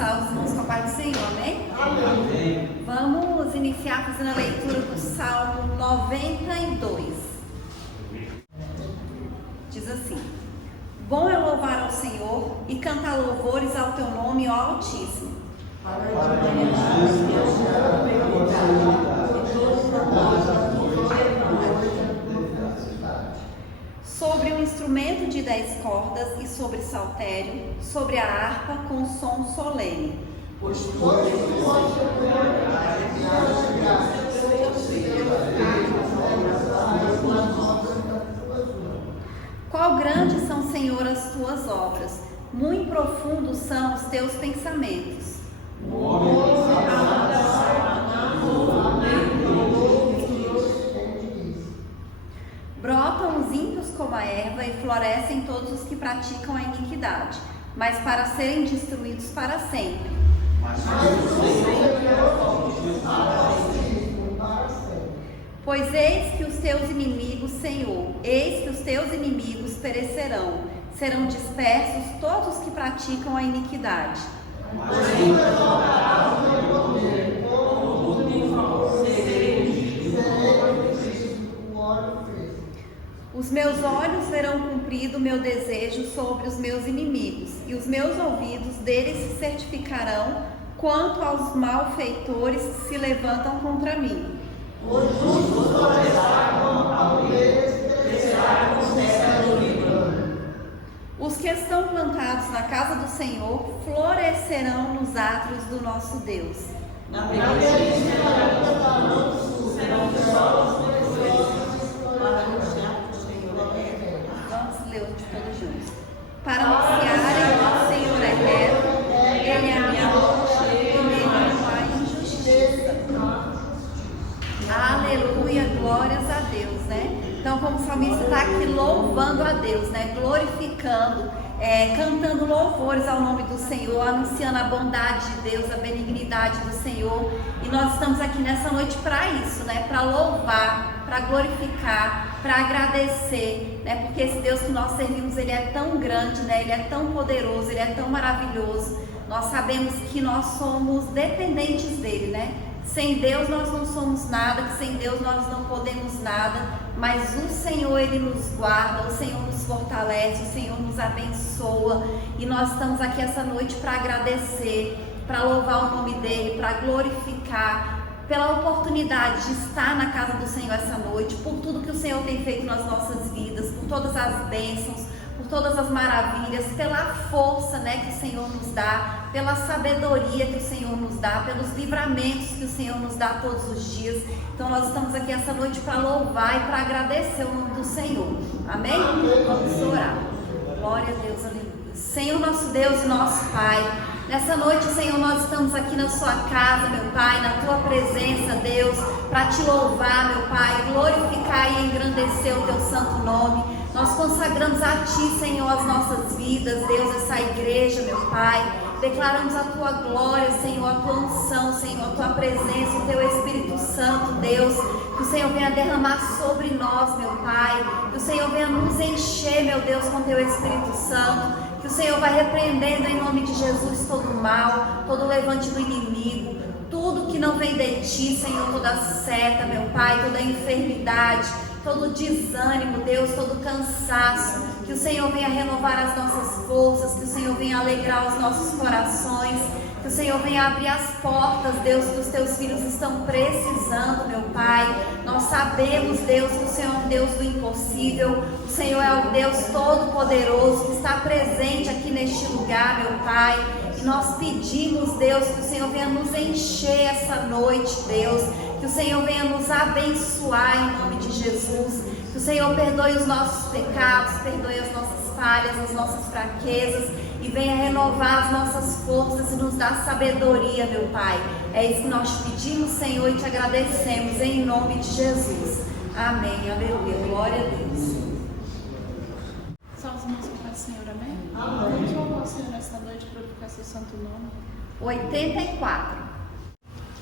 abençoar os irmãos com a paz do Senhor, amém? Amém. Vamos iniciar fazendo a leitura do Salmo 92. Diz assim: Bom é louvar ao Senhor e cantar louvores ao teu nome, ó Altíssimo. Sobre um instrumento de 10 cordas e sobre saltério, sobre a harpa com som solene. Qual grande são, Senhor, as tuas obras, muito profundos são os teus pensamentos. Brotam os ímpios como a erva e florescem todos os que praticam a iniquidade, mas para serem destruídos para sempre. Pois eis que os teus inimigos, Senhor, eis que os teus inimigos perecerão, serão dispersos todos os que praticam a iniquidade. Os meus olhos verão cumprido o meu desejo sobre os meus inimigos, e os meus ouvidos deles se certificarão quanto aos malfeitores que se levantam contra mim. Os justos tropeçarão ao Os que estão plantados na casa do Senhor florescerão nos átrios do nosso Deus. Na presença serão solos para anunciar que o Senhor é reto. Vamos ler de todos juntos. Para anunciarem que o Senhor é reto, Ele é a minha rocha e nele não há injustiça. Aleluia, glórias a Deus, né? Então, como o salmista está aqui louvando a Deus, né? Glorificando, cantando louvores ao nome do Senhor, anunciando a bondade de Deus, a benignidade do Senhor. E nós estamos aqui nessa noite para isso, né? Para louvar, para glorificar, para agradecer, né? Porque esse Deus que nós servimos, Ele é tão grande, né? Ele é tão poderoso, Ele é tão maravilhoso. Nós sabemos que nós somos dependentes dEle, né? Sem Deus nós não somos nada, que sem Deus nós não podemos nada, mas o Senhor, Ele nos guarda, o Senhor nos fortalece, o Senhor nos abençoa, e nós estamos aqui essa noite para agradecer, para louvar o nome dEle, para glorificar, pela oportunidade de estar na casa do Senhor essa noite, por tudo que o Senhor tem feito nas nossas vidas, por todas as bênçãos, por todas as maravilhas, pela força, né, que o Senhor nos dá, pela sabedoria que o Senhor nos dá, pelos livramentos que o Senhor nos dá todos os dias. Então nós estamos aqui essa noite para louvar e para agradecer o nome do Senhor. Amém? Vamos orar. Glória a Deus, aleluia. Senhor nosso Deus e nosso Pai, nessa noite, Senhor, nós estamos aqui na sua casa, meu Pai, na tua presença, Deus, para te louvar, meu Pai, glorificar e engrandecer o teu santo nome. Nós consagramos a Ti, Senhor, as nossas vidas, Deus, essa igreja, meu Pai. Declaramos a Tua glória, Senhor, a Tua unção, Senhor, a Tua presença, o Teu Espírito Santo, Deus. Que o Senhor venha derramar sobre nós, meu Pai. Que o Senhor venha nos encher, meu Deus, com o Teu Espírito Santo. Que o Senhor vai repreendendo em nome de Jesus todo o mal, todo o levante do inimigo. Tudo que não vem de Ti, Senhor, toda seta, meu Pai, toda enfermidade, todo desânimo, Deus, todo cansaço, que o Senhor venha renovar as nossas forças, que o Senhor venha alegrar os nossos corações, que o Senhor venha abrir as portas, Deus, que os teus filhos estão precisando, meu Pai. Nós sabemos, Deus, que o Senhor é um Deus do impossível, o Senhor é o Deus todo-poderoso, que está presente aqui neste lugar, meu Pai. E nós pedimos, Deus, que o Senhor venha nos encher essa noite, Deus, que o Senhor venha nos abençoar em nome de Jesus, que o Senhor perdoe os nossos pecados, perdoe as nossas falhas, as nossas fraquezas e venha renovar as nossas forças e nos dar sabedoria, meu Pai. É isso que nós te pedimos, Senhor, e te agradecemos em nome de Jesus. Amém, aleluia, glória a Deus. Só os irmãos que fazem, Senhor, amém? Amém. Vamos louvar o Senhor nesta noite para glorificar seu santo nome. 84.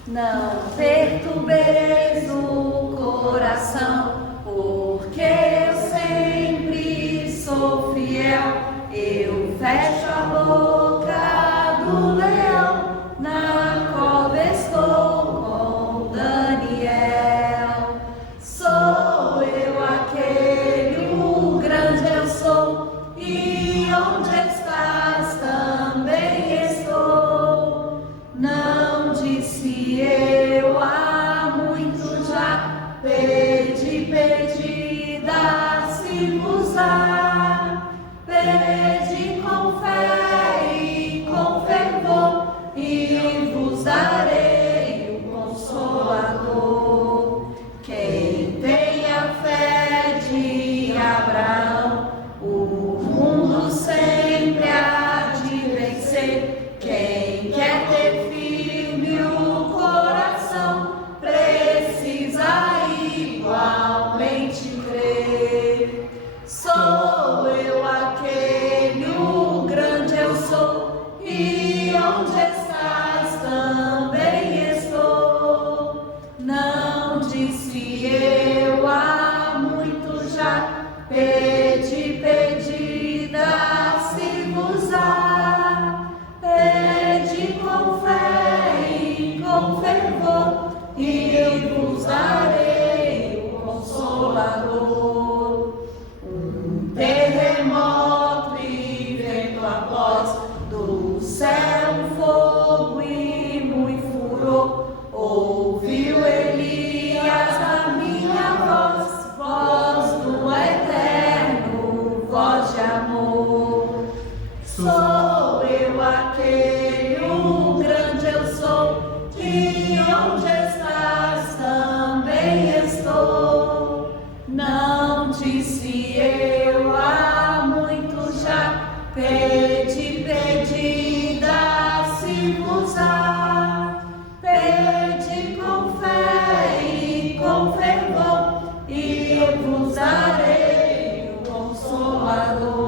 Não perturbeis o coração, porque eu sempre sou fiel. Eu fecho a boca do leão voz do céu, um fogo e muito furor. Ouviu Elias a minha voz, voz do eterno, voz de amor. Sou eu aquele, o grande eu sou, que onde estás também estou. Não disse eu há muito já, pedi, pedi, dá-se-vos-á. Pedi com fé e com fervor, e eu vos darei o Consolador.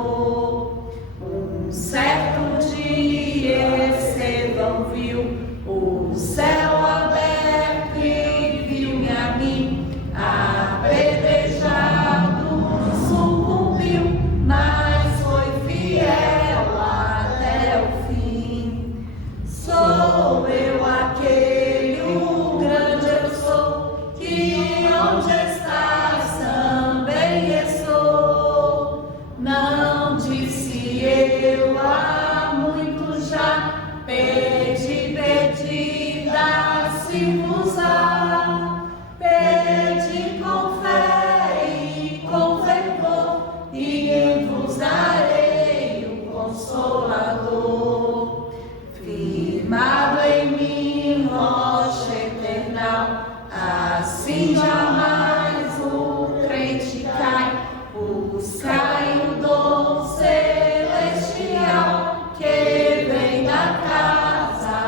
Um certo dia Estevão viu o céu aberto e viu-me a mim apedrejado, sucumbiu, mas foi fiel até o fim. Sou eu aquele, o grande eu sou, que onde estás também estou. Não disse eu há muito já, pedi, pedi, dá-se-vos-á. Pedi com fé e com fervor, e vos darei o Consolador. Firmado em mim, rocha eternal, assim jamais o crente cai. Buscai o dom celestial que vem da casa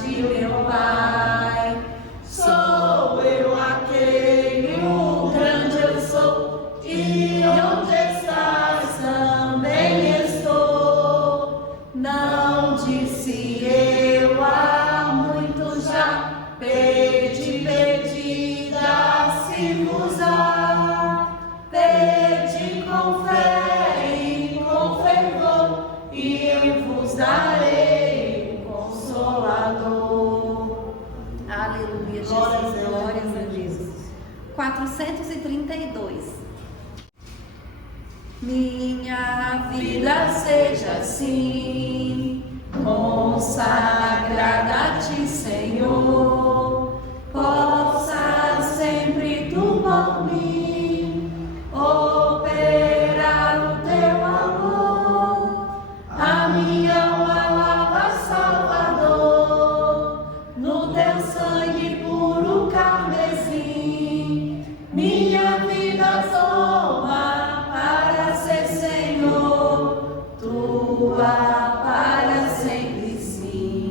de meu Pai. Sou eu aquele, o grande eu sou, e onde estás também estou. Não disse eu há muito já, pedi, pedi, dá-se-vos-á. Pedi com fé e com fervor, e eu vos darei o Consolador. Aleluia, Jesus. Glórias a Deus. 432. Minha vida seja assim, consagrada a ti, Senhor. Possa sempre tu por mim operar o teu amor. A minha alma lava, Salvador, no teu sangue puro carmesim. Minha vida toma para ser Senhor, tua para sempre sim.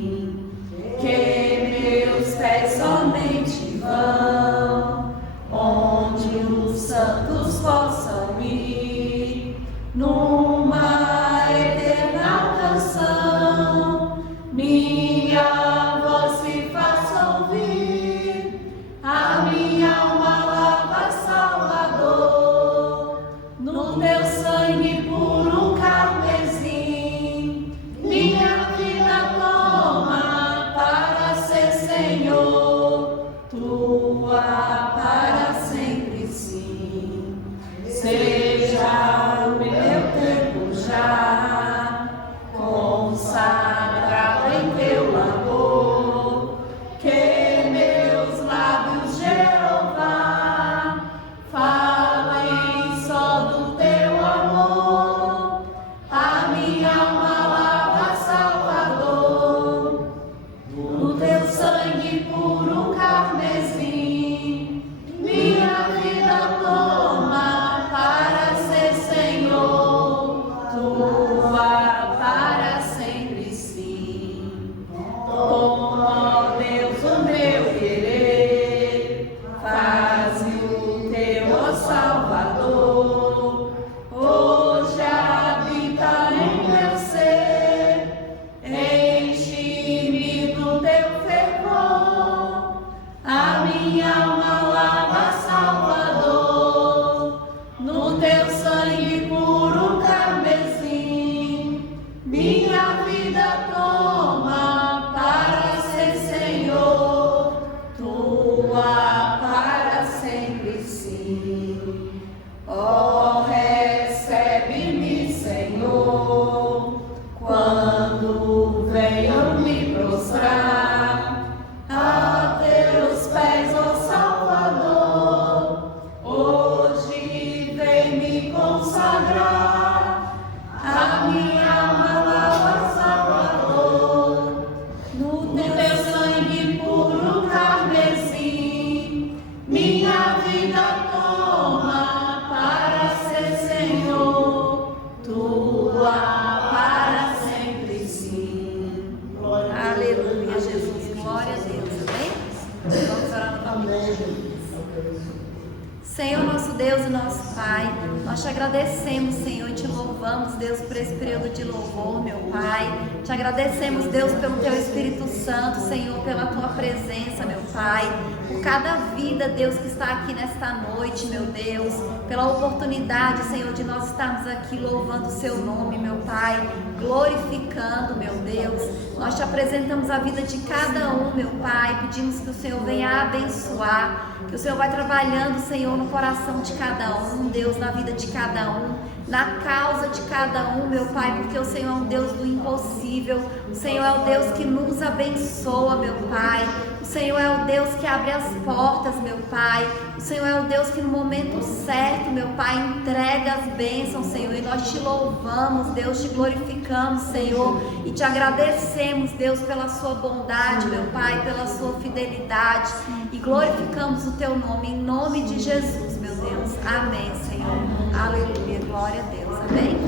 Senhor, nosso Deus e nosso Pai, nós te agradecemos, Senhor, e te louvamos, Deus, por esse período de louvor, meu Pai. Te agradecemos, Deus, pelo teu Espírito Santo, Senhor, pela tua presença, meu Pai, por cada vida, Deus, que está aqui nesta noite, meu Deus, pela oportunidade, Senhor, de nós estarmos aqui louvando o seu nome, meu Pai, glorificando, meu Deus. Nós te apresentamos a vida de cada um, meu Pai, pedimos que o Senhor venha abençoar, que o Senhor vai trabalhando, Senhor, no coração de cada um, Deus, na vida de cada um, na causa de cada um, meu Pai, porque o Senhor é um Deus do impossível, o Senhor é o Deus que nos abençoa, meu Pai, o Senhor é o Deus que abre as portas, meu Pai, o Senhor é o Deus que no momento certo, meu Pai, entrega as bênçãos, Senhor, e nós te louvamos, Deus, te glorificamos, Senhor, e te agradecemos, Deus, pela sua bondade, meu Pai, pela sua fidelidade, e glorificamos o teu nome, em nome de Jesus, meu Deus, amém, Senhor, aleluia, glória a Deus, amém.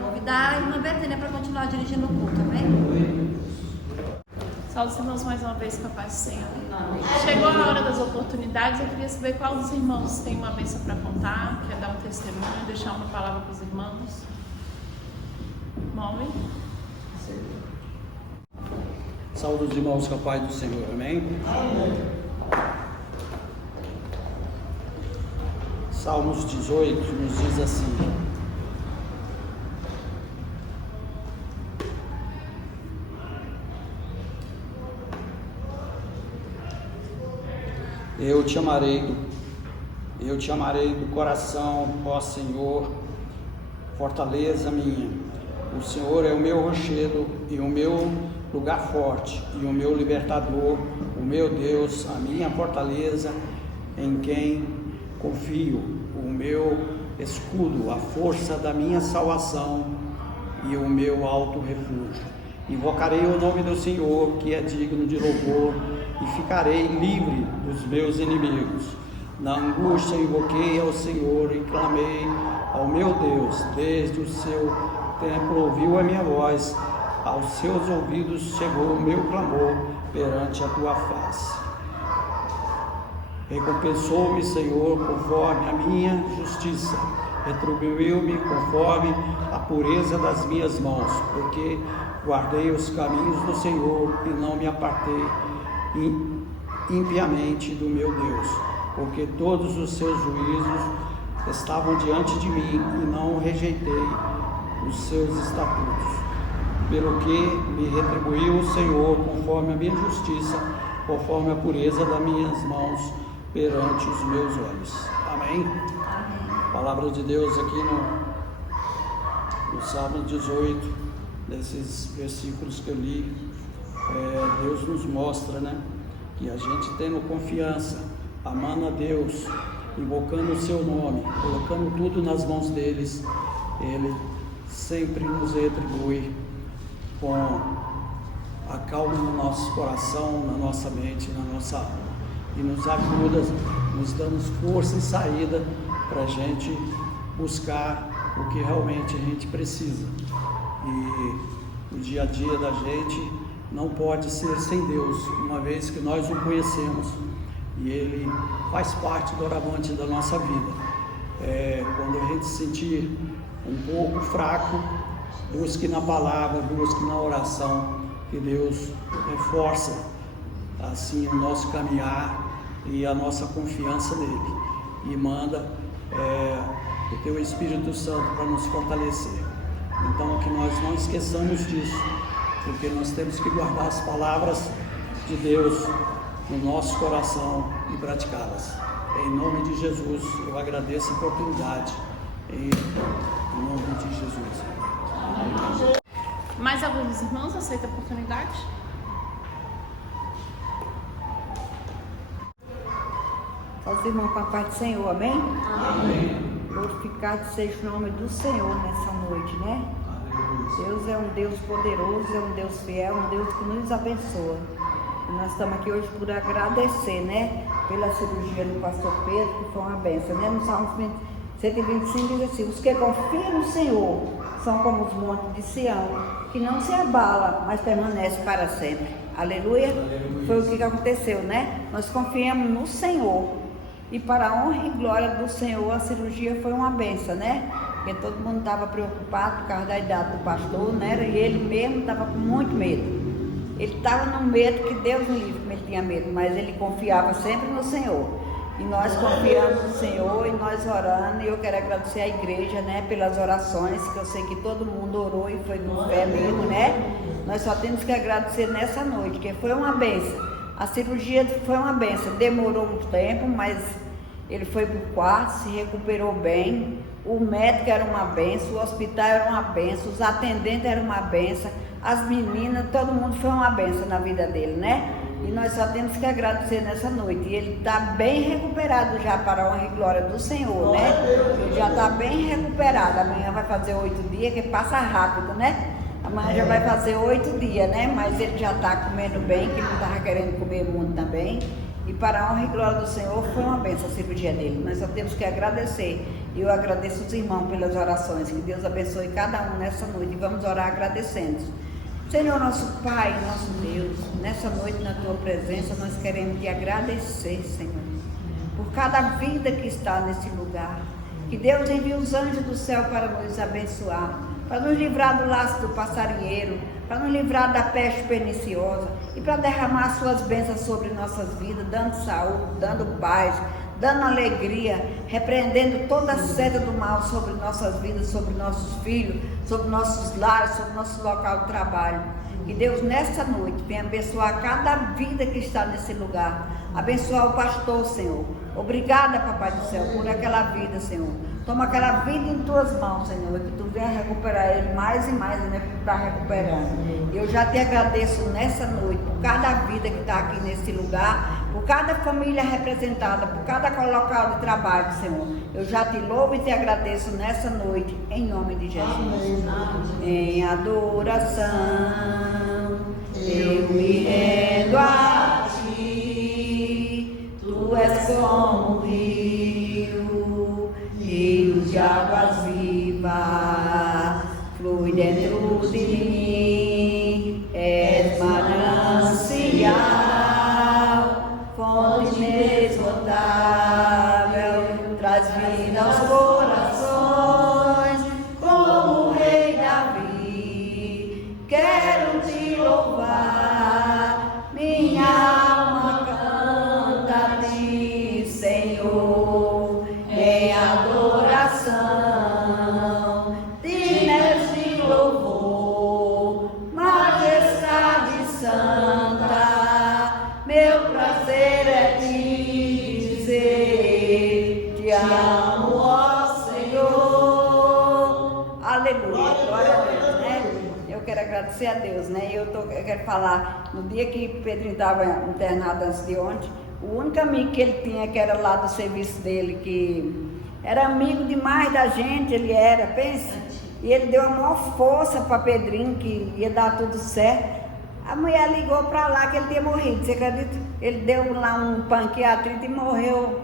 Convidar a irmã Betânia para continuar dirigindo o culto, amém? Saúde os irmãos mais uma vez com a paz do Senhor. Chegou a hora das oportunidades, eu queria saber qual dos irmãos tem uma bênção para contar, quer dar um testemunho, deixar uma palavra para os irmãos. Nome? Saúde os irmãos com a paz do Senhor, amém? Salmos 18 nos diz assim: eu te amarei do coração, ó Senhor, fortaleza minha. O Senhor é o meu rochedo e o meu lugar forte e o meu libertador, o meu Deus, a minha fortaleza, em quem confio, o meu escudo, a força da minha salvação e o meu alto refúgio. Invocarei o nome do Senhor, que é digno de louvor, e ficarei livre dos meus inimigos. Na angústia invoquei ao Senhor e clamei ao meu Deus. Desde o seu templo ouviu a minha voz, aos seus ouvidos chegou o meu clamor perante a tua face. Recompensou-me, Senhor, conforme a minha justiça, retribuiu-me conforme a pureza das minhas mãos, porque guardei os caminhos do Senhor e não me apartei impiamente do meu Deus, porque todos os seus juízos estavam diante de mim e não rejeitei os seus estatutos. Pelo que me retribuiu o Senhor conforme a minha justiça, conforme a pureza das minhas mãos perante os meus olhos. Amém? Palavra de Deus aqui no Salmo 18, nesses versículos que eu li, Deus nos mostra, né, que a gente tendo confiança, amando a Deus, invocando o seu nome, colocando tudo nas mãos deles, Ele sempre nos retribui com a calma no nosso coração, na nossa mente, na nossa alma, e nos ajuda, nos dando força e saída para a gente buscar o que realmente a gente precisa. E o dia a dia da gente não pode ser sem Deus, uma vez que nós o conhecemos e Ele faz parte doravante da nossa vida. Quando a gente se sentir um pouco fraco, busque na palavra, busque na oração, que Deus reforça assim o nosso caminhar e a nossa confiança nele, e manda o teu Espírito Santo para nos fortalecer. Então, que nós não esqueçamos disso, porque nós temos que guardar as palavras de Deus no nosso coração e praticá-las. Em nome de Jesus, eu agradeço a oportunidade, em nome de Jesus. Mais alguns irmãos aceitam a oportunidade? Aos irmãos com a paz do Senhor, amém? Amém. Glorificado seja o nome do Senhor nessa noite, né? Deus é um Deus poderoso, é um Deus fiel, um Deus que nos abençoa. E nós estamos aqui hoje por agradecer, né? Pela cirurgia do pastor Pedro, que foi uma bênção, né? No Salmo 125 diz assim: os que confiam no Senhor são como os montes de Sião, que não se abala, mas permanece para sempre. Aleluia. Foi o que aconteceu, né? Nós confiamos no Senhor. E para a honra e glória do Senhor, a cirurgia foi uma benção, né? Porque todo mundo estava preocupado por causa da idade do pastor, né? E ele mesmo estava com muito medo. Ele estava no medo que Deus me livre, como ele tinha medo, mas ele confiava sempre no Senhor. E nós confiamos no Senhor e nós orando. E eu quero agradecer à igreja, né? Pelas orações, que eu sei que todo mundo orou e foi com fé mesmo, né? Nós só temos que agradecer nessa noite, que foi uma benção. A cirurgia foi uma benção, demorou um tempo, mas ele foi para o quarto, se recuperou bem. O médico era uma benção, o hospital era uma benção, os atendentes eram uma benção, as meninas, todo mundo foi uma benção na vida dele, né? E nós só temos que agradecer nessa noite. E ele está bem recuperado já para a honra e glória do Senhor, né? Ele já está bem recuperado. Amanhã vai fazer 8 dias, que passa rápido, né? Amanhã já vai fazer 8 dias, né? Mas ele já está comendo bem, que ele não estava querendo comer muito também. E para a honra e glória do Senhor, foi uma bênção a cirurgia dele. Nós só temos que agradecer. E eu agradeço os irmãos pelas orações. Que Deus abençoe cada um nessa noite. E vamos orar agradecendo. Senhor, nosso Pai, nosso Deus, nessa noite na Tua presença, nós queremos Te agradecer, Senhor, por cada vida que está nesse lugar. Que Deus envie os anjos do céu para nos abençoar, para nos livrar do laço do passarinheiro, para nos livrar da peste perniciosa e para derramar suas bênçãos sobre nossas vidas, dando saúde, dando paz, dando alegria, repreendendo toda a seta do mal sobre nossas vidas, sobre nossos filhos, sobre nossos lares, sobre nosso local de trabalho. Que Deus nessa noite venha abençoar cada vida que está nesse lugar, abençoar o pastor, Senhor. Obrigada, Papai do céu, por aquela vida, Senhor. Toma aquela vida em Tuas mãos, Senhor, que Tu venha recuperar ele mais e mais, né, para recuperando. Eu já Te agradeço nessa noite por cada vida que está aqui nesse lugar, por cada família representada, por cada local de trabalho, Senhor. Eu já Te louvo e Te agradeço nessa noite, em nome de Jesus. Em adoração, eu me rendo a Ti. Tu és como um rio, rios de águas vivas, flui dentro de mim. És manancial, fonte inesgotável, traz vida aos corações, como o rei Davi. Quero Te louvar, minha alma canta a Ti, Senhor, em adoração, dignas de louvor, majestade santa. Meu prazer é Te dizer, Te amo, ó Senhor. Aleluia, glória a Deus, né? Eu quero agradecer a Deus, né? Eu quero falar, no dia que Pedrinho estava internado antes de ontem, o único amigo que ele tinha, que era lá do serviço dele, que era amigo demais da gente, ele era, pensa. E ele deu a maior força para Pedrinho, que ia dar tudo certo. A mulher ligou para lá que ele tinha morrido, você acredita? Ele deu lá um panquiatrite e morreu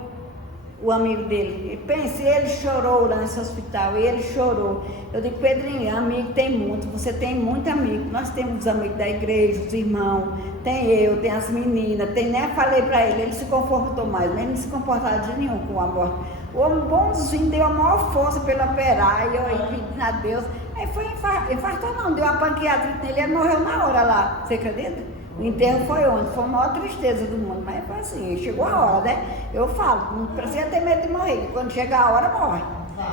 o amigo dele. E pense, ele chorou lá nesse hospital, e ele chorou. Eu digo, Pedrinho, amigo tem muito, você tem muito amigo. Nós temos os amigos da igreja, os irmãos, tem eu, tem as meninas, tem, né? Falei para ele se confortou mais, mas ele não se comportava de nenhum com a morte. O homem bonzinho deu a maior força pela operar, e eu pedindo a Deus. Aí foi infartou não, deu uma panquiatrite nele, ele morreu na hora lá, você acredita? O enterro foi ontem, foi a maior tristeza do mundo, mas foi assim, chegou a hora, né? Eu falo, não precisa ter medo de morrer, quando chegar a hora, morre.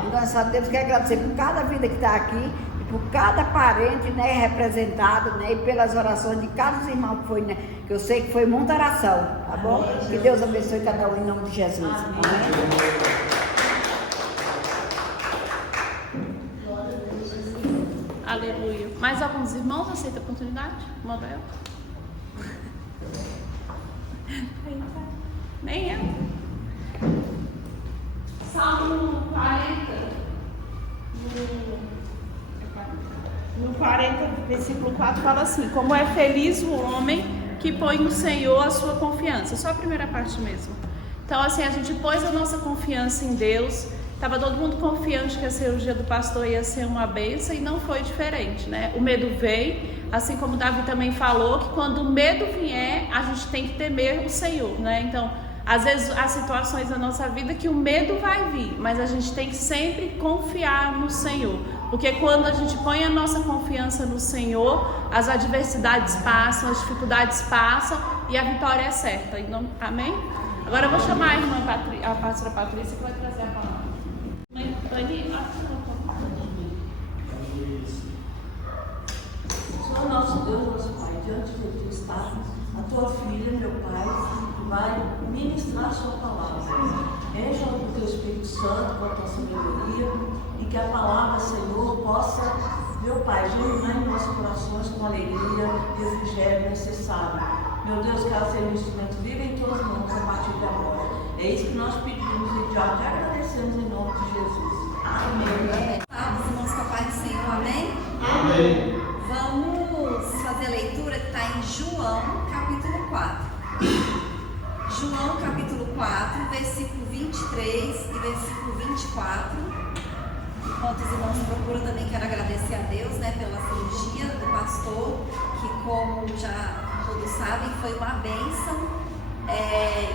E nós só temos que agradecer por cada vida que está aqui, e por cada parente, né, representado, né, e pelas orações de cada irmão que foi, né, que eu sei que foi muita oração, tá bom? Que Deus abençoe cada um em nome de Jesus. Amém? Aleluia. Mais alguns irmãos aceitam a oportunidade? Manda eu. Nem eu. Salmo 40. No 40, versículo 4, fala assim: como é feliz o homem que põe no Senhor a sua confiança. Só a primeira parte mesmo. Então, assim, a gente pôs a nossa confiança em Deus estava todo mundo confiante que a cirurgia do pastor ia ser uma bênção, e não foi diferente, né? O medo veio, assim como o Davi também falou, que quando o medo vier, a gente tem que temer o Senhor, né? Então, às vezes há situações na nossa vida que o medo vai vir, mas a gente tem que sempre confiar no Senhor, porque quando a gente põe a nossa confiança no Senhor, as adversidades passam, as dificuldades passam e a vitória é certa. Amém? Agora eu vou chamar a irmã a pastora Patrícia, que vai trazer a palavra. Mãe, Senhor nosso Deus, nosso Pai, diante de ti está a tua filha, meu Pai, que vai ministrar a sua palavra. Encha-la do teu Espírito Santo com a tua sabedoria, e que a palavra, Senhor, possa, meu Pai, germinar em nossos corações com alegria, refrigério necessário. Meu Deus, que ela seja um instrumento vivo em tuas mãos a partir de agora. É isso que nós pedimos e já te agradecemos em nome de Jesus. Amém. Os irmãos com a paz do Senhor, amém? Amém. Vamos fazer a leitura que está em João, capítulo 4. João, capítulo 4, versículo 23 e versículo 24. Enquanto os irmãos procuram, também quero agradecer a Deus, né, pela cirurgia do pastor, que, como já todos sabem, foi uma bênção.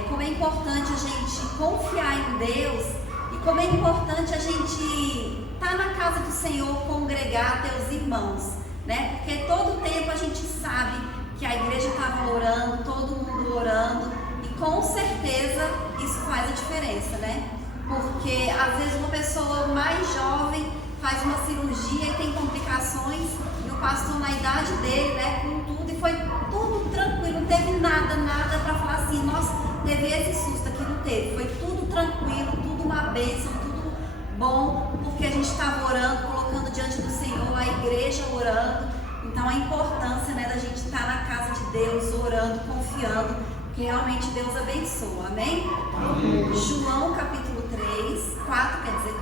Como é importante a gente confiar em Deus, e como é importante a gente estar na casa do Senhor, congregar, ter os irmãos, né? Porque todo tempo a gente sabe que a igreja estava orando, todo mundo orando, e com certeza isso faz a diferença, né? Porque às vezes uma pessoa mais jovem faz uma cirurgia e tem complicações, e o pastor na idade dele, né, com tudo, e foi tudo tranquilo, não teve nada para falar assim, nossa, teve esse susto aqui, não teve, foi tudo tranquilo, tudo uma bênção, tudo bom, porque a gente estava orando, colocando diante do Senhor, a igreja orando. Então a importância, né, da gente estar na casa de Deus, orando, confiando, que realmente Deus abençoa, amém? João capítulo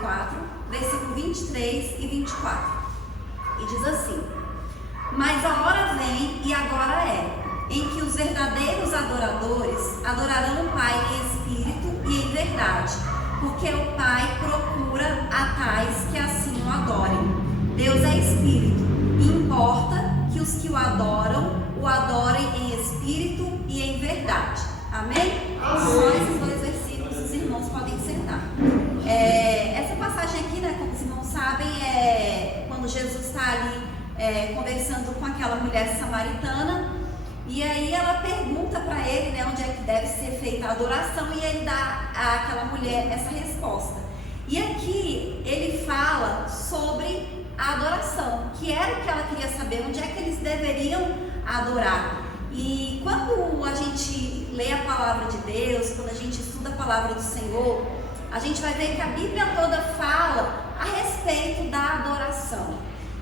4, versículo 23 e 24, e diz assim: mas a hora vem, e agora é, em que os verdadeiros adoradores adorarão o Pai em espírito e em verdade, porque o Pai procura a tais que assim o adorem. Deus é espírito, e importa que os que o adorem em espírito e em verdade. Amém? Só esses dois versículos, os irmãos podem sentar. Essa passagem aqui, né, como os irmãos sabem, é quando Jesus está ali conversando com aquela mulher samaritana, e aí ela pergunta para ele, né, onde é que deve ser feita a adoração, e ele dá àquela mulher essa resposta. E aqui ele fala sobre a adoração, que era o que ela queria saber, onde é que eles deveriam adorar. E quando a gente lê a palavra de Deus, quando a gente estuda a palavra do Senhor, a gente vai ver que a Bíblia toda fala a respeito da adoração.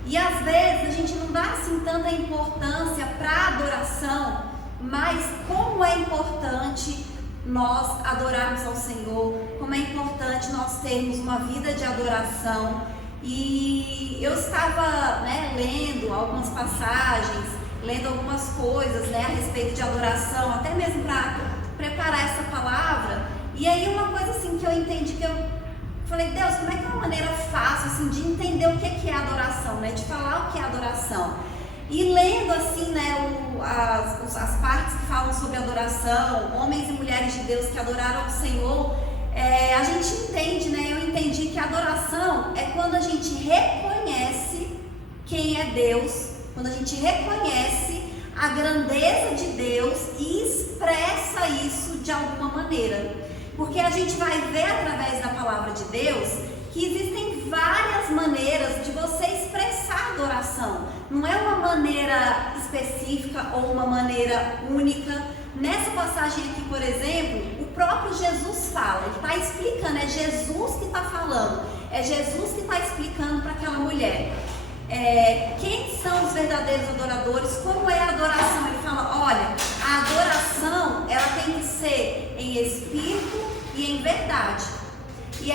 E às vezes a gente não dá assim tanta importância para a adoração, mas como é importante nós adorarmos ao Senhor, como é importante nós termos uma vida de adoração. E eu estava, né, lendo algumas passagens, lendo algumas coisas, né, a respeito de adoração, até mesmo para preparar essa palavra. E aí uma coisa assim que eu entendi, que eu falei, Deus, como é que é uma maneira fácil assim, de entender o que é adoração, né, de falar o que é adoração. E lendo assim, né, as partes que falam sobre adoração, homens e mulheres de Deus que adoraram o Senhor, a gente entende, né, eu entendi que a adoração é quando a gente reconhece quem é Deus, quando a gente reconhece a grandeza de Deus e expressa isso de alguma maneira. Porque a gente vai ver através da palavra de Deus que existem várias maneiras de você expressar adoração. Não é uma maneira específica ou uma maneira única. Nessa passagem aqui, por exemplo, o próprio Jesus fala, ele está explicando, é Jesus que está falando, é Jesus que está explicando para aquela mulher. Quem são os verdadeiros adoradores, como é a adoração? Ele fala, olha, a adoração ela tem que ser em espírito e em verdade. E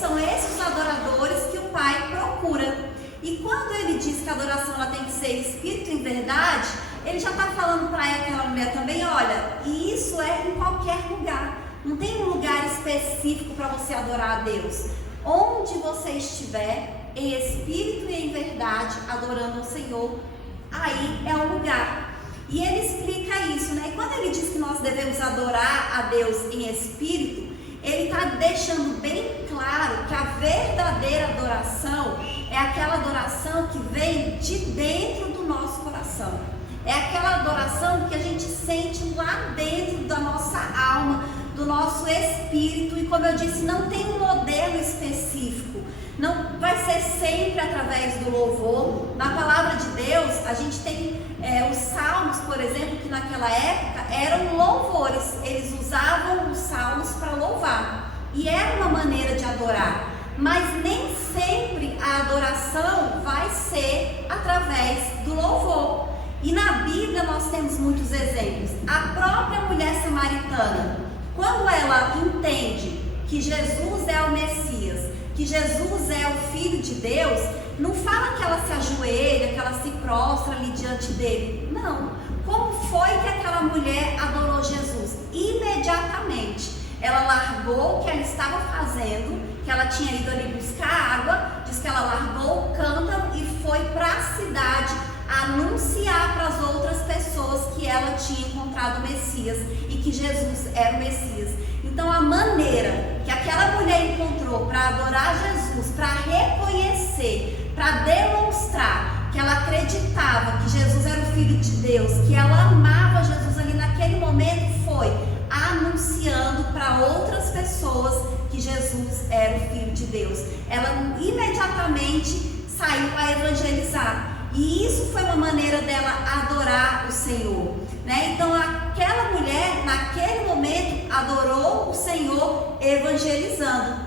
são esses os adoradores que o Pai procura. E quando ele diz que a adoração ela tem que ser em espírito e em verdade, ele já está falando para aquela mulher também, olha, e isso é em qualquer lugar. Não tem um lugar específico para você adorar a Deus. onde você estiver, em espírito e em verdade, adorando ao Senhor, aí é o lugar. E ele explica isso, né? E quando ele diz que nós devemos adorar a Deus em espírito, ele está deixando bem claro que a verdadeira adoração é aquela adoração que vem de dentro do nosso coração. É aquela adoração que a gente sente lá dentro da nossa alma, do nosso espírito. E como eu disse, não tem um modelo específico. Não vai ser sempre através do louvor. Na palavra de Deus, a gente tem os salmos, por exemplo, que naquela época eram louvores. Eles usavam os salmos para louvar. E era uma maneira de adorar. Mas nem sempre a adoração vai ser através do louvor. E na Bíblia nós temos muitos exemplos. A própria mulher samaritana, quando ela entende que Jesus é o Messias, que Jesus é o Filho de Deus, não fala que ela se ajoelha, que ela se prostra ali diante dele. Não. Como foi que aquela mulher adorou Jesus? Imediatamente. Ela largou o que ela estava fazendo, que ela tinha ido ali buscar água, diz que ela largou o cântaro e foi para a cidade anunciar para as outras pessoas que ela tinha encontrado o Messias e que Jesus era o Messias. Então a maneira que aquela mulher encontrou para adorar Jesus, para reconhecer, para demonstrar que ela acreditava que Jesus era o Filho de Deus, que ela amava Jesus ali naquele momento, foi anunciando para outras pessoas que Jesus era o Filho de Deus. Ela imediatamente saiu a evangelizar. E isso foi uma maneira dela adorar o Senhor, né? Então aquela mulher naquele momento adorou o Senhor evangelizando.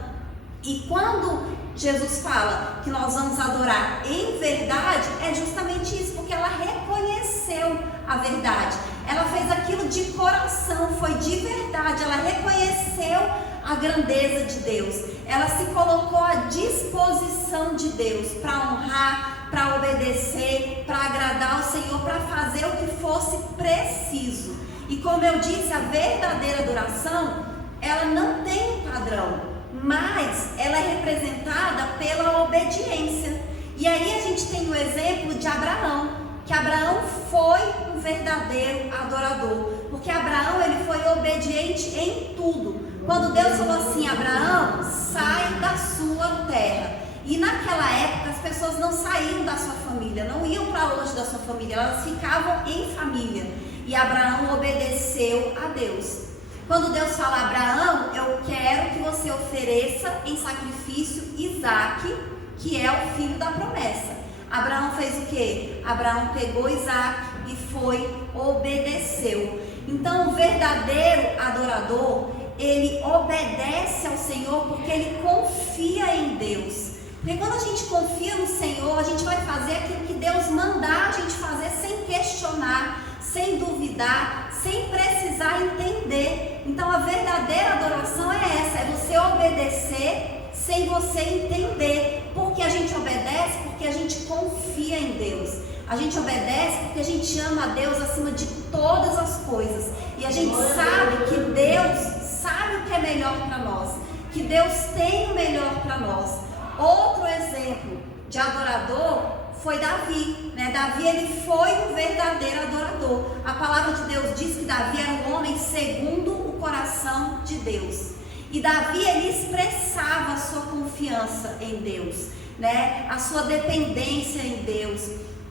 E quando Jesus fala que nós vamos adorar em verdade, é justamente isso, porque ela reconheceu a verdade. Ela fez aquilo de coração, foi de verdade, ela reconheceu a grandeza de Deus. Ela se colocou à disposição de Deus para honrar, para obedecer, para agradar ao Senhor, para fazer o que fosse preciso. E como eu disse, a verdadeira adoração, ela não tem um padrão, mas ela é representada pela obediência. E aí a gente tem o exemplo de Abraão, que Abraão foi um verdadeiro adorador, porque Abraão ele foi obediente em tudo. Quando Deus falou assim, Abraão, sai da sua terra. E naquela época as pessoas não saíam da sua família, não iam para longe da sua família, elas ficavam em família. E Abraão obedeceu a Deus. Quando Deus fala, Abraão, eu quero que você ofereça em sacrifício Isaque, que é o filho da promessa. Abraão fez o quê? Abraão pegou Isaque e foi, obedeceu. Então o verdadeiro adorador, ele obedece ao Senhor porque ele confia em Deus. Porque quando a gente confia no Senhor, a gente vai fazer aquilo que Deus mandar a gente fazer sem questionar, sem duvidar, sem precisar entender. Então a verdadeira adoração é essa, é você obedecer sem você entender. Porque a gente obedece porque a gente confia em Deus. A gente obedece porque a gente ama a Deus acima de todas as coisas. E a gente sabe que Deus sabe o que é melhor para nós, que Deus tem o melhor para nós. Outro exemplo de adorador foi Davi, né? Davi ele foi um verdadeiro adorador. A palavra de Deus diz que Davi era um homem segundo o coração de Deus. E Davi ele expressava a sua confiança em Deus, né? A sua dependência em Deus.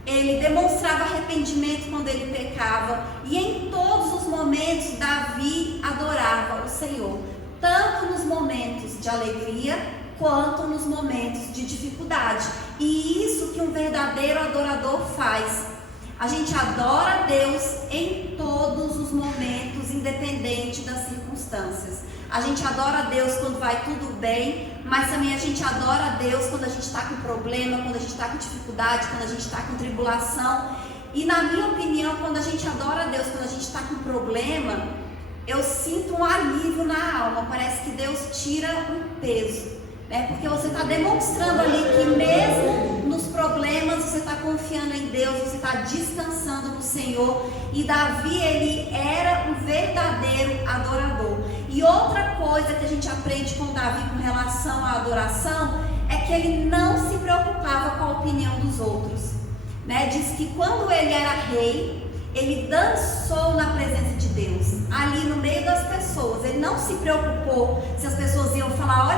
Ele demonstrava arrependimento quando ele pecava. E em todos os momentos Davi adorava o Senhor, tanto nos momentos de alegria quanto nos momentos de dificuldade. E isso que um verdadeiro adorador faz. A gente adora a Deus em todos os momentos, independente das circunstâncias. A gente adora a Deus quando vai tudo bem, mas também a gente adora a Deus quando a gente está com problema, quando a gente está com dificuldade, quando a gente está com tribulação. E na minha opinião, quando a gente adora a Deus, quando a gente está com problema, eu sinto um alívio na alma. Parece que Deus tira um peso. Porque você está demonstrando ali que mesmo nos problemas você está confiando em Deus, você está estava descansando no Senhor, e Davi, ele era um verdadeiro adorador. E outra coisa que a gente aprende com Davi com relação à adoração é que ele não se preocupava com a opinião dos outros, né? Diz que quando ele era rei, ele dançou na presença de Deus, ali no meio das pessoas. Ele não se preocupou se as pessoas iam falar: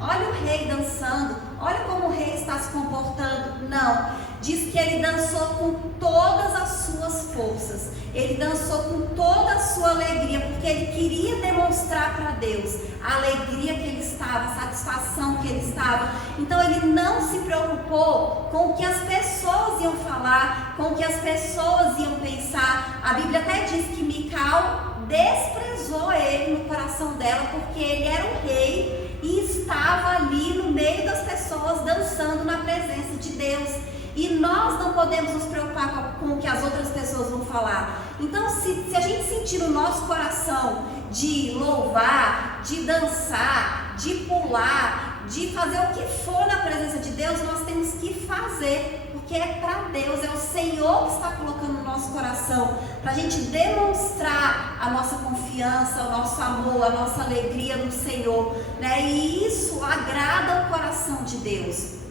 olha o rei dançando, olha como o rei está se comportando. Não, diz que ele dançou com todas as suas forças, ele dançou com toda a sua alegria, porque ele queria demonstrar para Deus a alegria que ele estava, a satisfação que ele estava. Então ele não se preocupou com o que as pessoas iam falar, com o que as pessoas iam pensar. A Bíblia até diz que Mical desprezou ele no coração dela, porque ele era o rei e estava ali no meio das pessoas dançando na presença de Deus. E nós não podemos nos preocupar com o que as outras pessoas vão falar. Então, se a gente sentir no nosso coração de louvar, de dançar, de pular, de fazer o que for na presença de Deus, nós temos que fazer, porque é para Deus, é o Senhor que está colocando no nosso coração, para a gente demonstrar a nossa confiança, o nosso amor, a nossa alegria no Senhor, né? E isso agrada o coração de Deus.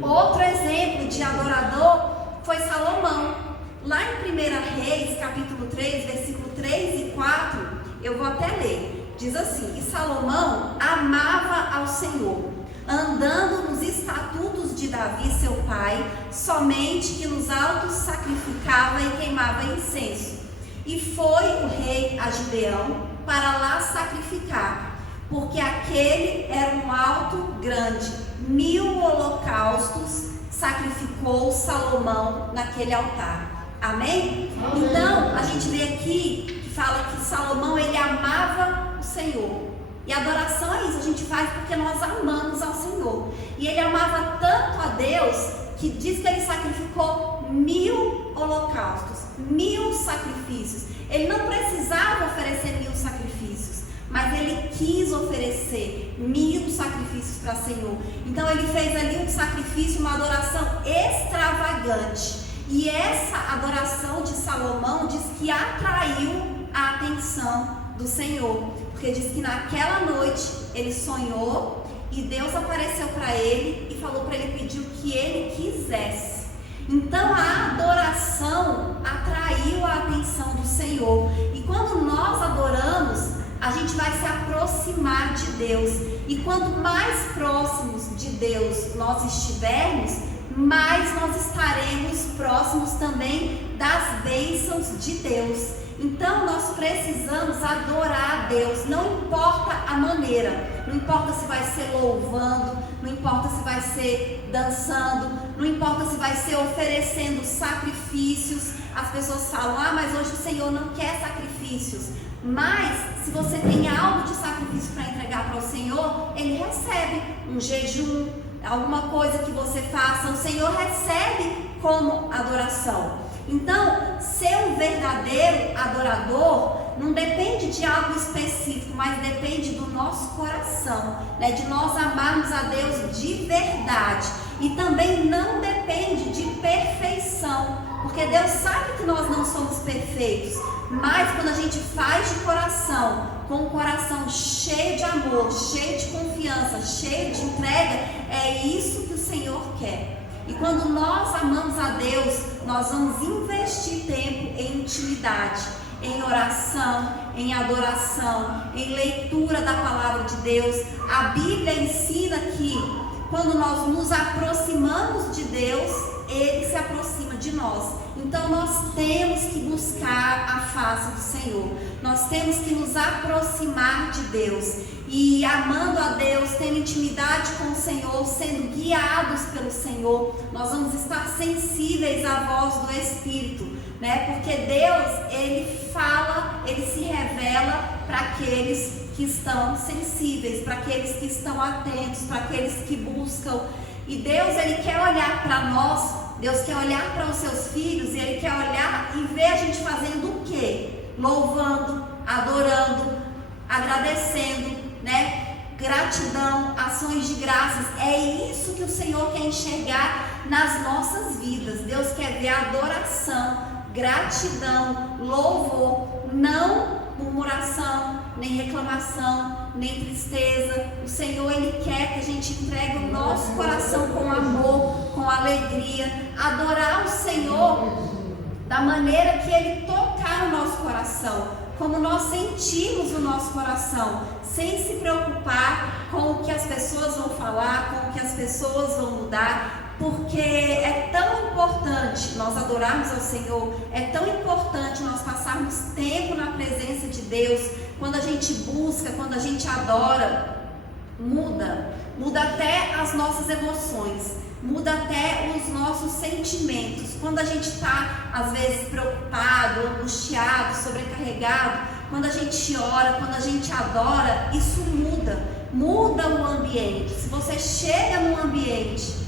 Outro exemplo de adorador foi Salomão. Lá em 1 Reis, capítulo 3, versículo 3 e 4, eu vou até ler. Diz assim: e Salomão amava ao Senhor, andando nos estatutos de Davi, seu pai, somente que nos altos sacrificava e queimava incenso. E foi o rei a Gibeão para lá sacrificar, porque aquele era um alto grande. 1000 holocaustos sacrificou Salomão naquele altar. Amém? Então, a gente vê aqui que fala que Salomão, ele amava o Senhor. E a adoração é isso, a gente faz porque nós amamos ao Senhor. E ele amava tanto a Deus que diz que ele sacrificou 1000 holocaustos, 1000 sacrifícios. Ele não precisava oferecer 1000 sacrifícios, mas ele quis oferecer 1000 sacrifícios para o Senhor. Então ele fez ali um sacrifício, uma adoração extravagante. E essa adoração de Salomão diz que atraiu a atenção do Senhor, porque diz que naquela noite ele sonhou e Deus apareceu para ele e falou para ele pedir o que ele quisesse. Então a adoração atraiu a atenção do Senhor, e quando nós adoramos, a gente vai se aproximar de Deus, e quanto mais próximos de Deus nós estivermos, mais nós estaremos próximos também das bênçãos de Deus. Então nós precisamos adorar a Deus, não importa a maneira, não importa se vai ser louvando, não importa se vai ser dançando, não importa se vai ser oferecendo sacrifícios. As pessoas falam: ah, mas hoje o Senhor não quer sacrifícios. Mas se você tem algo de sacrifício para entregar para o Senhor, Ele recebe. Um jejum, alguma coisa que você faça, o Senhor recebe como adoração. Então, ser um verdadeiro adorador não depende de algo específico, mas depende do nosso coração, né? De nós amarmos a Deus de verdade. E também não depende de perfeição, porque Deus sabe que nós não somos perfeitos, mas quando a gente faz de coração, com o coração cheio de amor, cheio de confiança, cheio de entrega, é isso que o Senhor quer. E quando nós amamos a Deus, nós vamos investir tempo em intimidade, em oração, em adoração, em leitura da palavra de Deus. A Bíblia ensina que quando nós nos aproximamos de Deus, Ele se aproxima de nós. Então nós temos que buscar a face do Senhor, nós temos que nos aproximar de Deus, e amando a Deus, tendo intimidade com o Senhor, sendo guiados pelo Senhor, nós vamos estar sensíveis à voz do Espírito, né? Porque Deus, Ele fala, Ele se revela para aqueles que estão sensíveis, para aqueles que estão atentos, para aqueles que buscam. E Deus, Ele quer olhar para nós, Deus quer olhar para os seus filhos, e Ele quer olhar e ver a gente fazendo o quê? Louvando, adorando, agradecendo, né? Gratidão, ações de graças. É isso que o Senhor quer enxergar nas nossas vidas. Deus quer ver adoração, gratidão, louvor, não murmuração, nem reclamação, nem tristeza. O Senhor, Ele quer que a gente entregue o nosso coração com amor, com alegria, adorar o Senhor da maneira que Ele tocar o nosso coração, como nós sentimos o nosso coração, sem se preocupar com o que as pessoas vão falar, com o que as pessoas vão mudar, porque é tão importante nós adorarmos ao Senhor, é tão importante nós passarmos tempo na presença de Deus. Quando a gente busca, quando a gente adora, muda até as nossas emoções, muda até os nossos sentimentos. Quando a gente está, às vezes, preocupado, angustiado, sobrecarregado, quando a gente ora, quando a gente adora, isso muda o ambiente. Se você chega num ambiente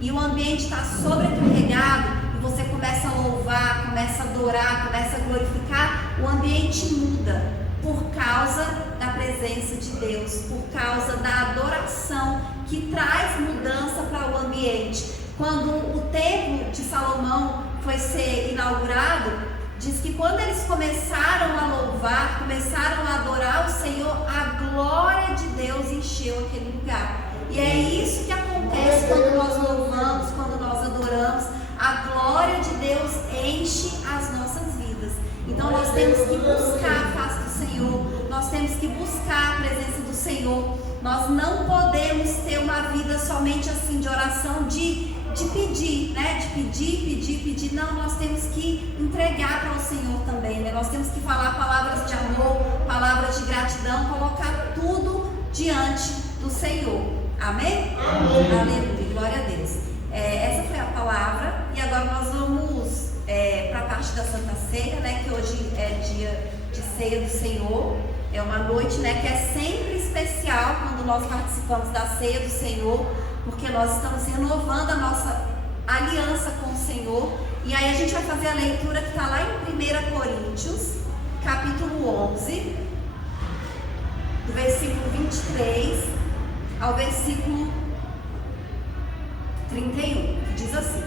e o ambiente está sobrecarregado e você começa a louvar, começa a adorar, começa a glorificar, o ambiente muda por causa da presença de Deus, por causa da adoração que traz mudança para o ambiente. Quando o templo de Salomão foi ser inaugurado, diz que quando eles começaram a louvar, começaram a adorar o Senhor, a glória de Deus encheu aquele lugar. E é isso que acontece quando nós louvamos, quando nós adoramos. A glória de Deus enche as nossas vidas. Então nós temos que buscar a face do Senhor, nós temos que buscar a presença do Senhor. Nós não podemos ter uma vida somente assim de oração, de pedir, né? De pedir. Não, nós temos que entregar para o Senhor também, né? Nós temos que falar palavras de amor, palavras de gratidão, colocar tudo diante do Senhor. Amém? Amém. Aleluia, glória a Deus. Essa foi a palavra e agora nós vamos para a parte da Santa Ceia, né? Que hoje é dia de Ceia do Senhor. É uma noite, né? Que é sempre especial quando nós participamos da Ceia do Senhor, porque nós estamos renovando a nossa aliança com o Senhor. E aí a gente vai fazer a leitura que está lá em 1 Coríntios, capítulo 11, do versículo 23 ao versículo 31, que diz assim: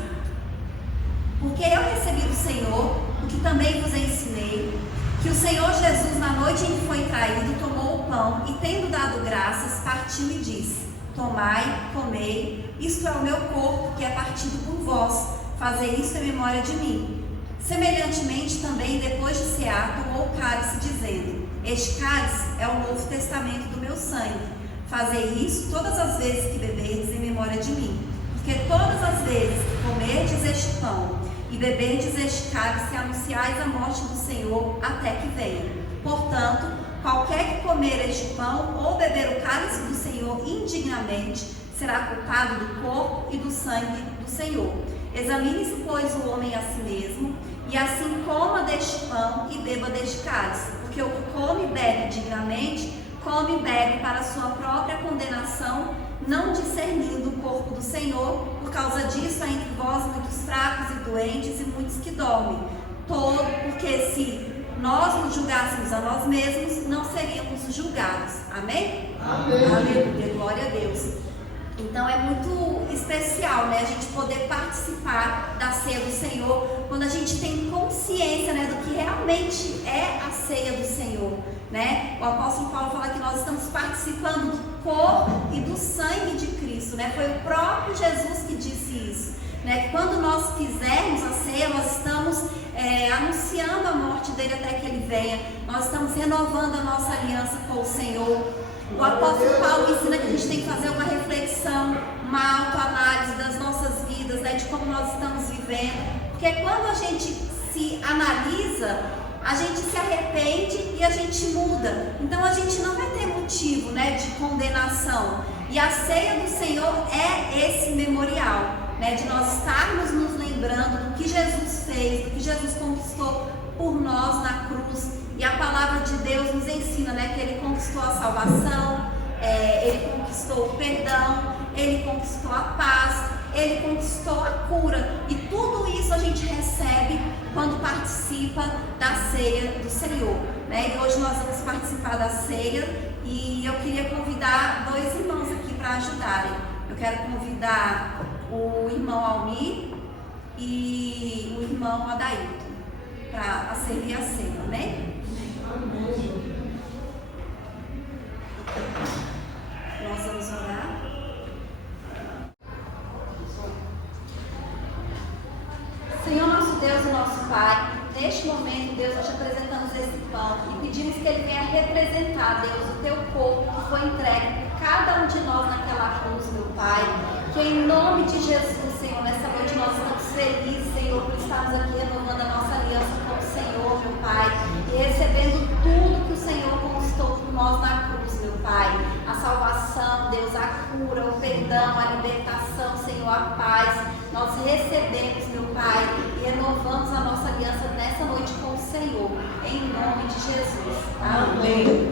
porque eu recebi do Senhor o que também vos ensinei, que o Senhor Jesus, na noite em que foi traído, tomou o pão e, tendo dado graças, partiu e disse: tomai, comei, isto é o meu corpo, que é partido por vós, fazei isto em memória de mim. Semelhantemente também, depois de cear, tomou o cálice, dizendo: este cálice é o novo testamento do meu sangue. Fazei isso todas as vezes que beberdes em memória de mim. Porque todas as vezes que comerdes este pão e beberdes este cálice, anunciais a morte do Senhor até que venha. Portanto, qualquer que comer este pão ou beber o cálice do Senhor indignamente, será culpado do corpo e do sangue do Senhor. Examine-se, pois, o homem a si mesmo, e assim coma deste pão e beba deste cálice. Porque o que come e bebe dignamente, come e bebe para a sua própria condenação, não discernindo o corpo do Senhor. Por causa disso há entre vós muitos fracos e doentes e muitos que dormem. Porque se nós nos julgássemos a nós mesmos, não seríamos julgados. Amém? Amém. Aleluia, glória a Deus. Então é muito especial, né, a gente poder participar da ceia do Senhor, quando a gente tem consciência, né, do que realmente é a ceia do Senhor, né? O apóstolo Paulo fala que nós estamos participando do corpo e do sangue de Cristo, né? Foi o próprio Jesus que disse isso, né? Que quando nós fizermos a ceia, nós estamos anunciando a morte dele até que ele venha, nós estamos renovando a nossa aliança com o Senhor. O apóstolo Paulo ensina que a gente tem que fazer uma reflexão, uma autoanálise das nossas vidas, né, de como nós estamos vivendo, porque quando a gente se analisa, a gente se arrepende e a gente muda. Então a gente não vai ter motivo, né, de condenação. E a ceia do Senhor é esse memorial, né, de nós estarmos nos lembrando do que Jesus fez, do que Jesus conquistou por nós na cruz. E a palavra de Deus nos ensina, né, que Ele conquistou a salvação, Ele conquistou o perdão, Ele conquistou a paz, Ele conquistou a cura. E tudo isso a gente recebe quando participa da ceia do Senhor, né? E hoje nós vamos participar da ceia e eu queria convidar dois irmãos aqui para ajudarem. Eu quero convidar o irmão Almir e o irmão Adailton para servir a cena, amém? Nós vamos orar. Senhor nosso Deus e nosso Pai, neste momento, Deus, nós te apresentamos esse pão e pedimos que ele venha representar, Deus, o teu corpo que foi entregue por cada um de nós naquela cruz, meu Pai. Que em nome de Jesus, Senhor, nessa noite nós estamos felizes, Senhor, por estarmos aqui renovando a nossa aliança com o Senhor, meu Pai, e recebendo tudo que o Senhor conquistou por nós na cruz, meu Pai. A salvação, Deus, a cura, o perdão, a libertação, Senhor, a paz. Nós recebemos, meu Pai, e renovamos a nossa aliança nessa noite com o Senhor, em nome de Jesus. Amém.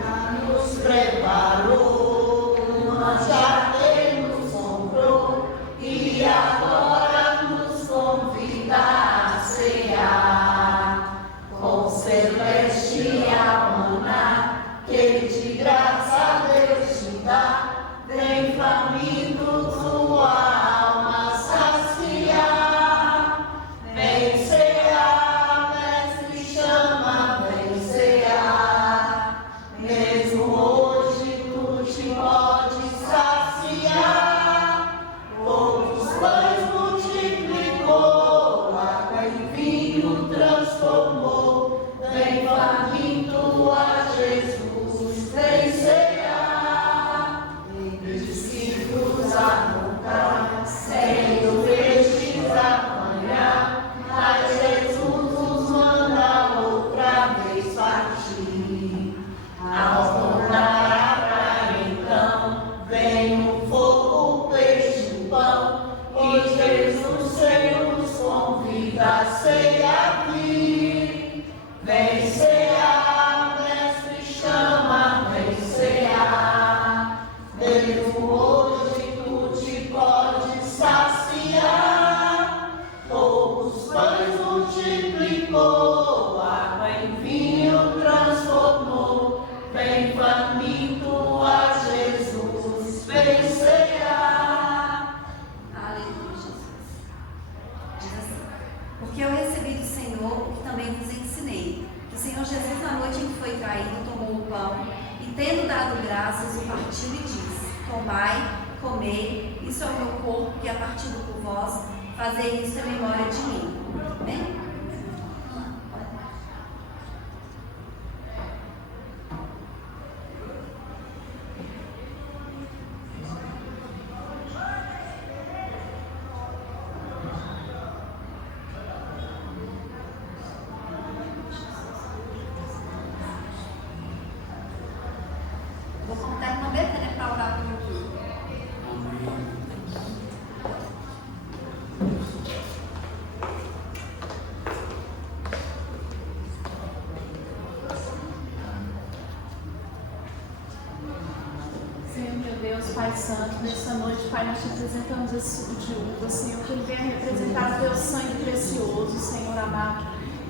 Já nos preparou, nós já temos comprou e agora nos convida a cear com celestial maná que ele de graça a Deus te dá. Vem faminto tua alma saciar, vem cear, mestre chama, vem cear. Mesmo hoje tu te pode saciar, poucos pães multiplicou, água em vinho transformou. Vem faminto a Jesus, vem cear. Discípulos a montar, sem o peixes apanhar, mas Jesus nos manda outra vez partir. Ao tornar a praia então, vem o fogo, o peixe, o pão, e Jesus Senhor nos convida a ceia vir. Vem cear, mestre chama, vem cear. Mesmo hoje tu te pode saciar, poucos pães multiplicou, água em vinho transformou. Vem faminto a Jesus, vem cear. Aleluia, Jesus. Diz assim: porque eu recebi do Senhor o que também vos ensinei, que o Senhor Jesus, na noite em que foi traído, tomou o pão e, tendo dado graças, o partiu e disse: tomai, comei, isso é o meu corpo que é partido por vós, fazei isso em memória de mim. Amém? Vou contar a irmã Betânia para orar pelo grupo. Senhor, meu Deus, Pai Santo, nessa noite, Pai, nós te apresentamos esse suco de uva, Senhor, que ele venha representar o teu sangue precioso, Senhor amado,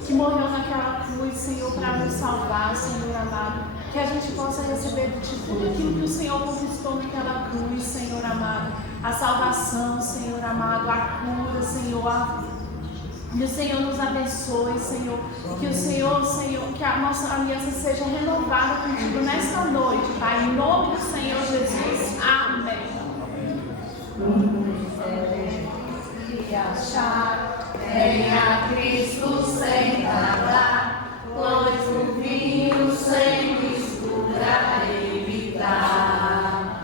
que morreu naquela cruz, Senhor, para nos salvar, Senhor amado, que a gente possa receber de ti tudo aquilo que o Senhor conquistou naquela cruz, Senhor amado, a salvação, Senhor amado, a cura, Senhor, que o Senhor nos abençoe, Senhor, que o Senhor, que a nossa aliança seja renovada contigo nesta noite, Pai, em nome do Senhor Jesus. Amém. Venha Cristo sem tardar, pois o vinho sem mistura ele dá.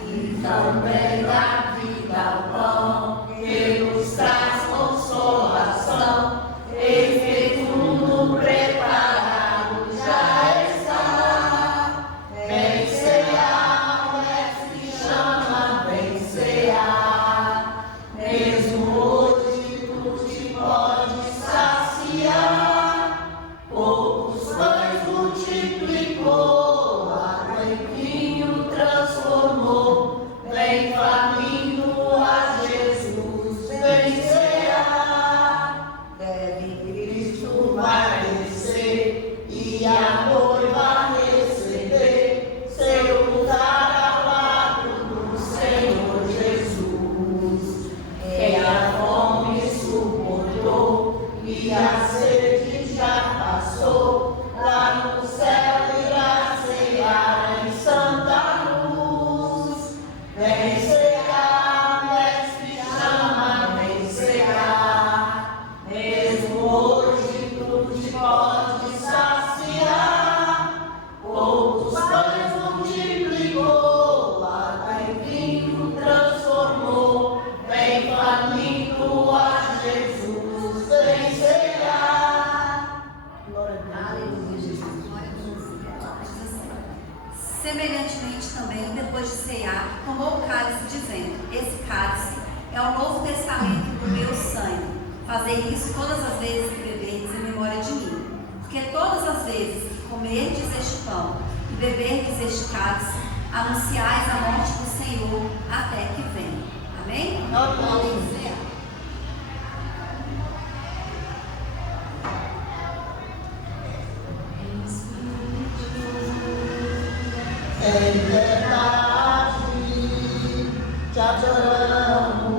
Então vem da vida o pão, que nos traz consolação, eis que tudo preparado já está. Vem cear, mestre chama, vem cear. Mesmo hoje tu te pode saciar, Semelhantemente também, depois de cear, tomou o cálice, dizendo: esse cálice é o novo testamento do meu sangue. Fazei isso todas as vezes que beberdes em memória de mim. Porque todas as vezes que comerdes este pão e beberdes este cálice, anunciais a morte do Senhor até que venha. Amém? Podem cear. Em verdade, te adoramos,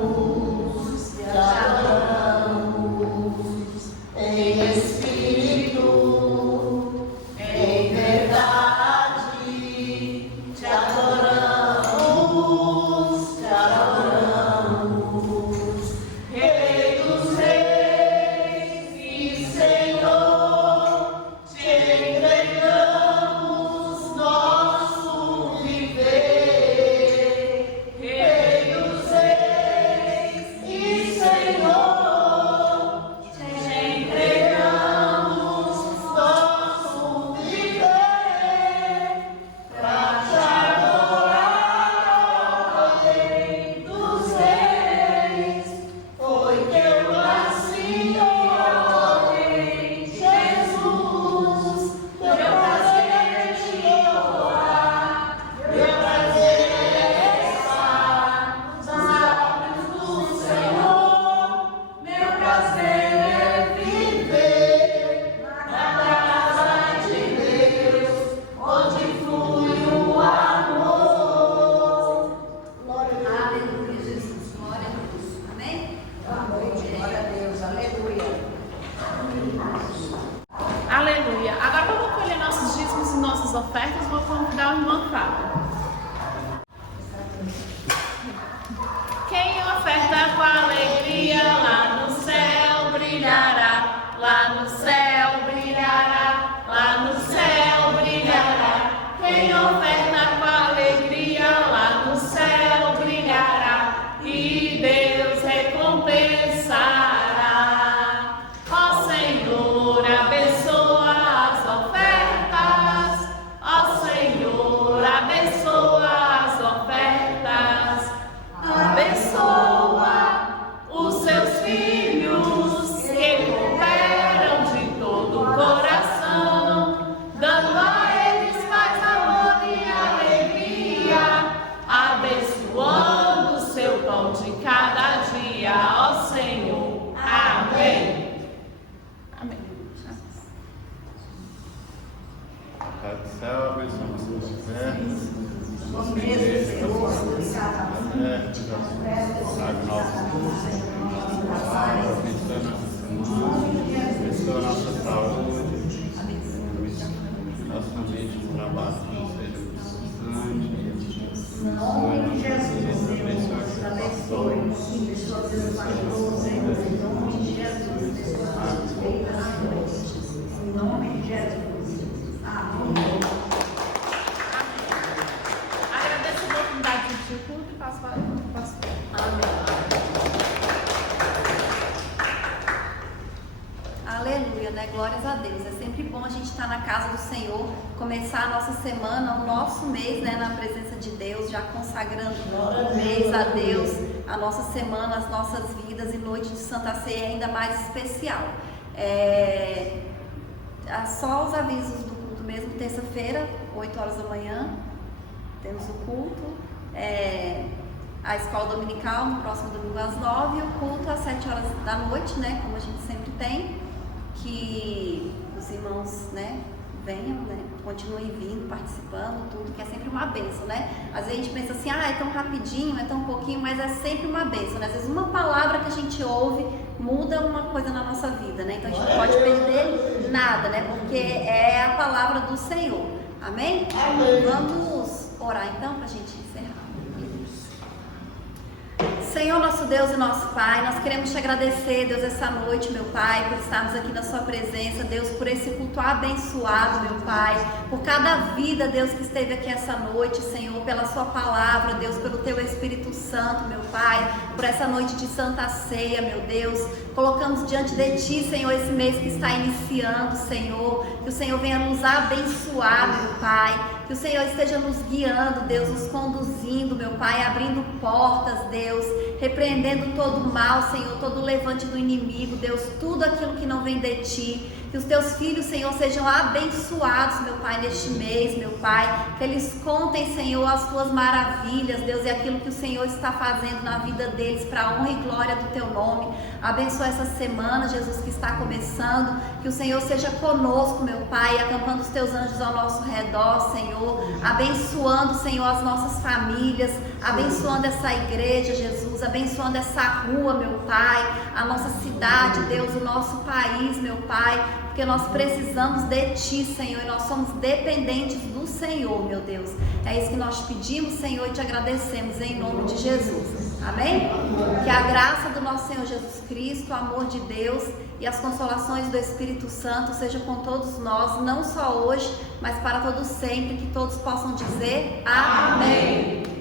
em espírito, em verdade, te adoramos, Rei dos reis e Senhor, te entregamos nosso viver. Rei dos reis e Senhor, te entregamos nosso viver. Pra te adorar, ó Rei dos reis, foi que eu nasci, ó Rei Jesus. Meu prazer é te louvar, meu prazer é estar nos lábios do Senhor. Meu prazer é viver na casa de Deus, onde flui o amor. Aleluia, Jesus. Glória a Deus. Amém? Glória a Deus, aleluia. Aleluia. Agora vamos colher nossos dízimos e nossas ofertas. Vou convidar o irmão Fábio. Quem oferta com alegria lá no céu brilhará, lá no céu brilhará, lá no céu brilhará. Quem oferta com alegria lá no céu brilhará e Deus recompensará. Ó Senhor, abençoa as ofertas. Ó Senhor, abençoa as ofertas. Abençoa os seus filhos que cooperam de todo o coração, dando a eles paz, amor e alegria, abençoando o seu pão de cada dia, ó Senhor. Amém. Amém. Pai do céu, abençoa os seus ofertas. Abençoa nossa saúde, nossa mente de trabalho, que seja constante. Em nome de Jesus, abençoe os pastores, em nome de Jesus, em nome de Jesus. Amém. Agradeço a oportunidade de culto e passo para o pastor. Aleluia, né? Glórias a Deus. É sempre bom a gente estar na casa do Senhor, começar a nossa semana, o nosso mês, né, na presença de Deus, já consagrando o mês a Deus, a nossa semana, as nossas vidas, e noite de Santa Ceia ainda mais especial. Só os avisos do culto mesmo, terça-feira, 8 horas da manhã, temos o culto, a escola dominical no próximo domingo às 9, e o culto às 7 horas da noite, né, como a gente sempre tem, que os irmãos, né, venham, né, continuem vindo, participando, tudo, que é sempre uma bênção, né? Às vezes a gente pensa assim, é tão rapidinho, é tão pouquinho, mas é sempre uma bênção, né? Às vezes uma palavra que a gente ouve muda uma coisa na nossa vida, né? Então a gente não pode perder nada, né? Porque é a palavra do Senhor. Amém? Vamos orar então para a gente encerrar. Senhor, nosso Deus e nosso Pai, nós queremos te agradecer, Deus, essa noite, meu Pai, por estarmos aqui na sua presença, Deus, por esse culto abençoado, meu Pai, por cada vida, Deus, que esteve aqui essa noite, Senhor, pela sua palavra, Deus, pelo teu Espírito Santo, meu Pai, por essa noite de Santa Ceia, meu Deus. Colocamos diante de ti, Senhor, esse mês que está iniciando, Senhor, que o Senhor venha nos abençoar, meu Pai. Que o Senhor esteja nos guiando, Deus, nos conduzindo, meu Pai, abrindo portas, Deus, repreendendo todo o mal, Senhor, todo o levante do inimigo, Deus, tudo aquilo que não vem de Ti. Que os Teus filhos, Senhor, sejam abençoados, meu Pai, neste mês, meu Pai. Que eles contem, Senhor, as Tuas maravilhas, Deus, e aquilo que o Senhor está fazendo na vida deles, para a honra e glória do Teu nome. Abençoa essa semana, Jesus, que está começando. Que o Senhor seja conosco, meu Pai, acampando os Teus anjos ao nosso redor, Senhor. Abençoando, Senhor, as nossas famílias. Abençoando essa igreja, Jesus. Abençoando essa rua, meu Pai. A nossa cidade, Deus, o nosso país, meu Pai. Porque nós precisamos de Ti, Senhor, e nós somos dependentes do Senhor, meu Deus. É isso que nós pedimos, Senhor, e Te agradecemos em nome de Jesus. Amém? Que a graça do nosso Senhor Jesus Cristo, o amor de Deus e as consolações do Espírito Santo sejam com todos nós, não só hoje, mas para todos sempre, que todos possam dizer amém.